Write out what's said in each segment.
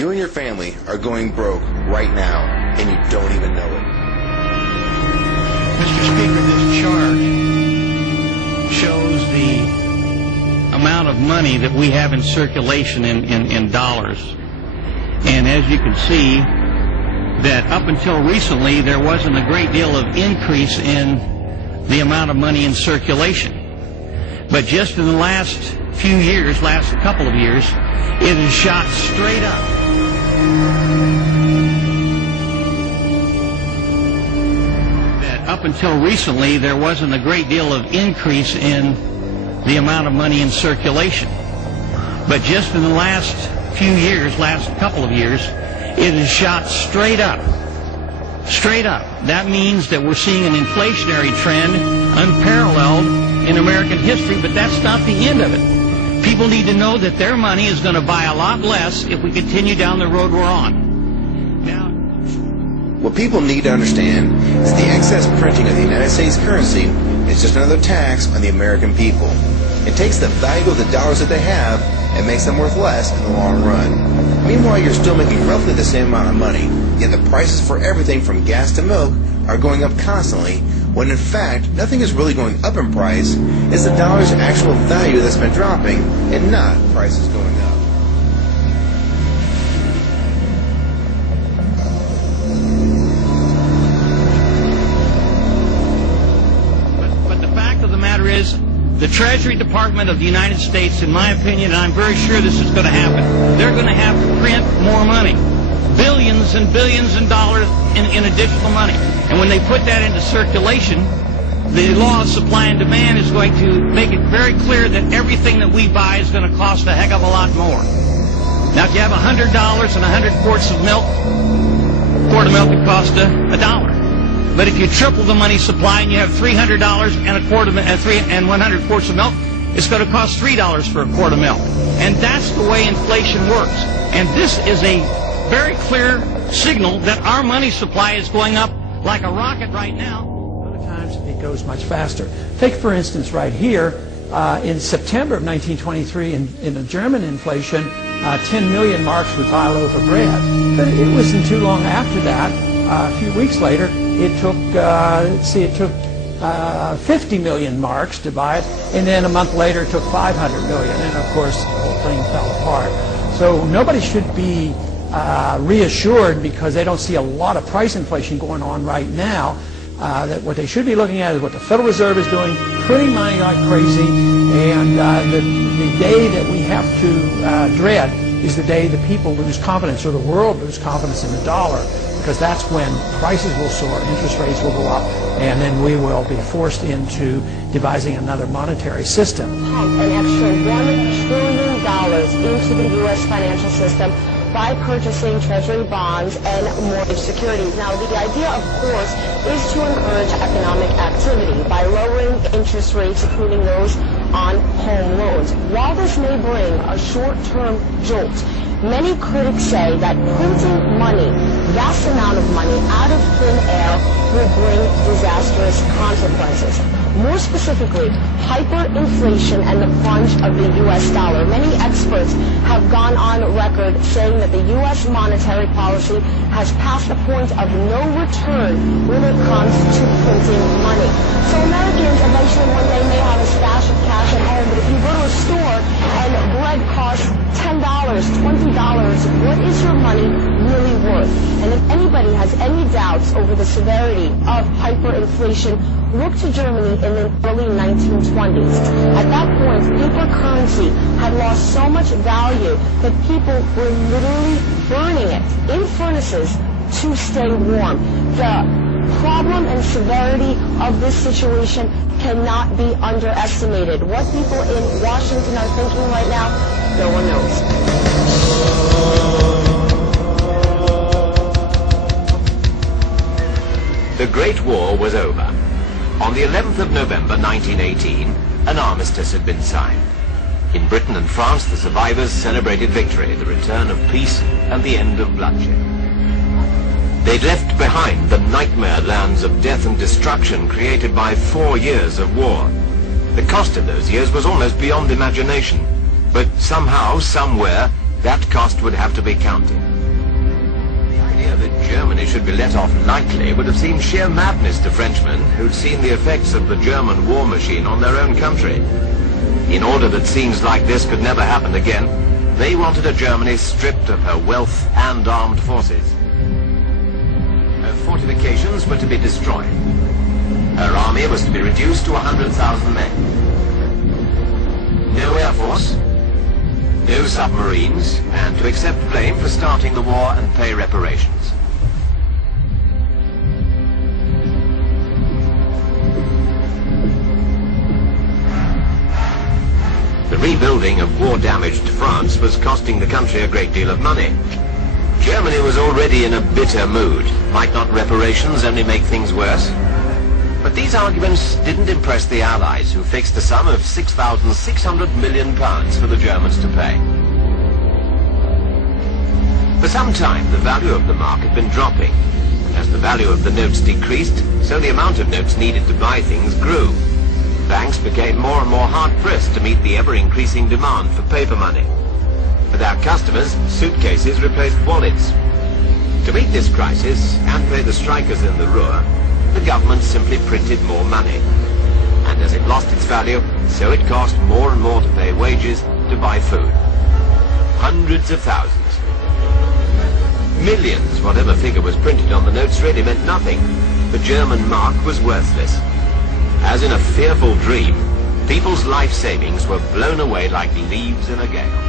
You and your family are going broke right now, and you don't even know it. Mr. Speaker, this chart shows the amount of money that we have in circulation in dollars. And as you can see, that up until recently, there wasn't a great deal of increase in the amount of money in circulation. But just in the last few years, last couple of years, it has shot straight up. That up until recently, there wasn't a great deal of increase in the amount of money in circulation. But just in the last few years, last couple of years, it has shot straight up. Straight up. That means that we're seeing an inflationary trend unparalleled in American history, but that's not the end of it. People need to know that their money is going to buy a lot less if we continue down the road we're on. Now, what people need to understand is the excess printing of the United States currency is just another tax on the American people. It takes the value of the dollars that they have and makes them worth less in the long run. Meanwhile, you're still making roughly the same amount of money, yet the prices for everything from gas to milk are going up constantly, when in fact, nothing is really going up in price. It's the dollar's actual value that's been dropping, and not prices going up. But the fact of the matter is, the Treasury Department of the United States, in my opinion, and I'm very sure this is going to happen, they're going to have to print more money. Billions and billions of dollars in additional money. And when they put that into circulation, the law of supply and demand is going to make it very clear that everything that we buy is going to cost a heck of a lot more. Now, if you have $100 and 100 quarts of milk, a quart of milk would cost $1. But if you triple the money supply and you have $300 and a quart of and 100 quarts of milk, it's going to cost $3 for a quart of milk. And that's the way inflation works. And this is a very clear signal that our money supply is going up like a rocket right now. Other times it goes much faster. Take, for instance, right here, in September of 1923, in the German inflation, 10 million marks would buy a loaf of bread. But it wasn't too long after that, a few weeks later, it took, 50 million marks to buy it, and then a month later it took 500 million, and of course the whole thing fell apart. So nobody should be reassured because they don't see a lot of price inflation going on right now. That what they should be looking at is what the Federal Reserve is doing, printing money like crazy, and the day that we have to dread is the day the people lose confidence, or the world lose confidence in the dollar, because that's when prices will soar, interest rates will go up, and then we will be forced into devising another monetary system. Pump an extra $1 trillion into the U.S. financial system by purchasing Treasury bonds and mortgage securities. Now, the idea, of course, is to encourage economic activity by lowering interest rates, including those on home loans. While this may bring a short-term jolt, many critics say that printing money, vast amount of money, out of thin air will bring disastrous consequences. More specifically, hyperinflation and the plunge of the U.S. dollar. Many experts have gone on record saying that the U.S. monetary policy has passed a point of no return when it comes to printing money. So Americans eventually one day may have a stash of cash at home, but if you go to a store and bread costs $10, $20, what is your money really worth? And if anybody has any doubts over the severity of hyperinflation, look to Germany in the early 1920s. At that point, paper currency had lost so much value that people were literally burning it in furnaces to stay warm. The problem and severity of this situation cannot be underestimated. What people in Washington are thinking right now, no one knows. The Great War was over. On the 11th of November 1918, an armistice had been signed. In Britain and France, the survivors celebrated victory, the return of peace, and the end of bloodshed. They'd left behind the nightmare lands of death and destruction created by 4 years of war. The cost of those years was almost beyond imagination, but somehow, somewhere, that cost would have to be counted. idea that Germany should be let off lightly would have seemed sheer madness to Frenchmen who'd seen the effects of the German war machine on their own country. In order that scenes like this could never happen again, they wanted a Germany stripped of her wealth and armed forces. Her fortifications were to be destroyed. Her army was to be reduced to 100,000 men. No air force, no submarines, and to accept blame for starting the war and pay reparations. The rebuilding of war-damaged France was costing the country a great deal of money. Germany was already in a bitter mood. Might not reparations only make things worse? But these arguments didn't impress the Allies, who fixed a sum of £6,600 million for the Germans to pay. For some time, the value of the mark had been dropping. As the value of the notes decreased, so the amount of notes needed to buy things grew. Banks became more and more hard-pressed to meet the ever-increasing demand for paper money. Without customers, suitcases replaced wallets. To meet this crisis and pay the strikers in the Ruhr, the government simply printed more money. And as it lost its value, so it cost more and more to pay wages, to buy food. Hundreds of thousands. Millions, whatever figure was printed on the notes, really meant nothing. The German mark was worthless. As in a fearful dream, people's life savings were blown away like leaves in a gale.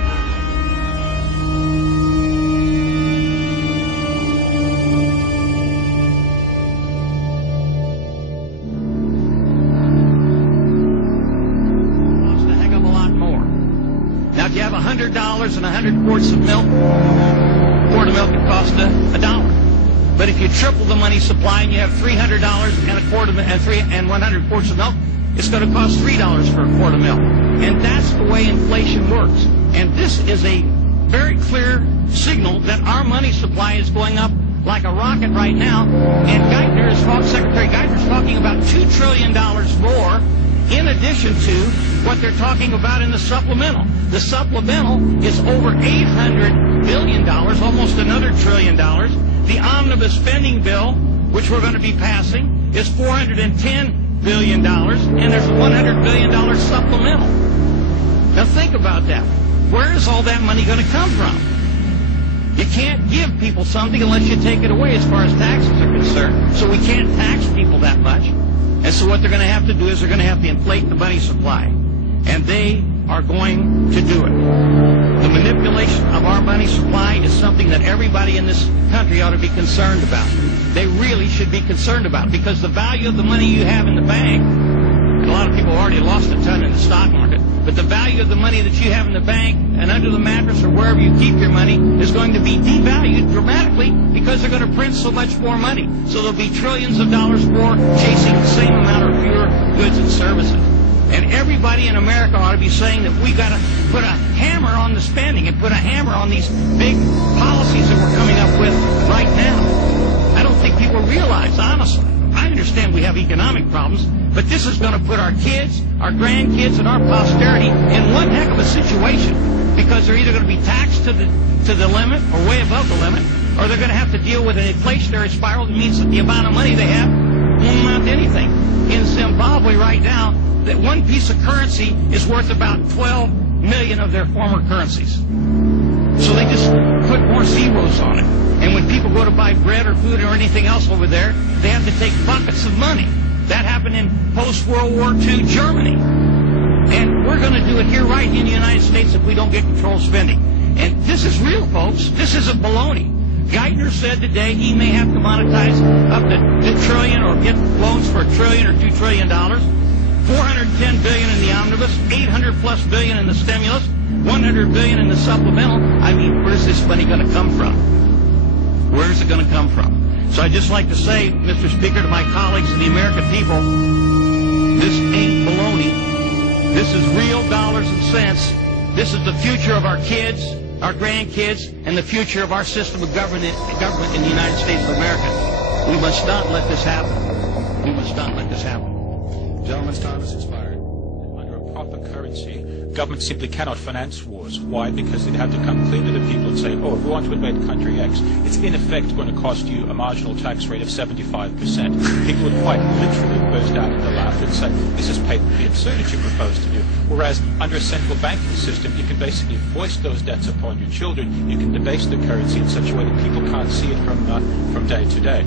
$100 and 100 quarts of milk, a quart of milk would cost $1. But if you triple the money supply and you have $300 and a quart of and 100 quarts of milk, it's going to cost $3 for a quart of milk. And that's the way inflation works. And this is a very clear signal that our money supply is going up like a rocket right now. And Secretary Geithner is talking about $2 trillion more in addition to what they're talking about in the supplemental. The supplemental is over $800 billion, almost another $1 trillion. The omnibus spending bill, which we're going to be passing, is $410 billion, and there's a $100 billion supplemental. Now think about that. Where is all that money going to come from? You can't give people something unless you take it away as far as taxes are concerned. So we can't tax people that much. And so what they're going to have to do is they're going to have to inflate the money supply. And they are going to do it. The manipulation of our money supply is something that everybody in this country ought to be concerned about. They really should be concerned about it, because the value of the money you have in the bank, and a lot of people have already lost a ton in the stock market, but the value of the money that you have in the bank and under the mattress or wherever you keep your money is going to be devalued dramatically because they're going to print so much more money. So there'll be trillions of dollars more chasing the same amount of fewer goods and services. And everybody in America ought to be saying that we've got to put a hammer on the spending and put a hammer on these big policies that we're coming up with right now. I don't think people realize, honestly. I understand we have economic problems, but this is going to put our kids, our grandkids, and our posterity in one heck of a situation, because they're either going to be taxed to the limit or way above the limit, or they're going to have to deal with an inflationary spiral that means that the amount of money they have won't amount to anything. In Zimbabwe right now, that one piece of currency is worth about 12 million of their former currencies. So they just put more zeros on it. And when people go to buy bread or food or anything else over there, they have to take buckets of money. That happened in post-World War II Germany. And we're going to do it here right in the United States if we don't get control of spending. And this is real, folks. This isn't baloney. Geithner said today he may have to monetize up to $2 trillion or get loans for $1 trillion or $2 trillion. $410 billion in the omnibus, $800+ billion in the stimulus, $100 billion in the supplemental. I mean, where's this money going to come from? Where's it going to come from? So I'd just like to say, Mr. Speaker, to my colleagues and the American people, this ain't baloney. This is real dollars and cents. This is the future of our kids, our grandkids, and the future of our system of government in the United States of America. We must not let this happen. We must not let this happen. Gentleman's time has expired. Under a paper currency, government simply cannot finance wars. Why? Because it had to come clean to the people and say, oh, if we want to invade country X, it's in effect going to cost you a marginal tax rate of 75%. People would quite literally burst out into laughter and say, this is patently absurd that you propose to do. Whereas under a central banking system, you can basically foist those debts upon your children. You can debase the currency in such a way that people can't see it from day to day.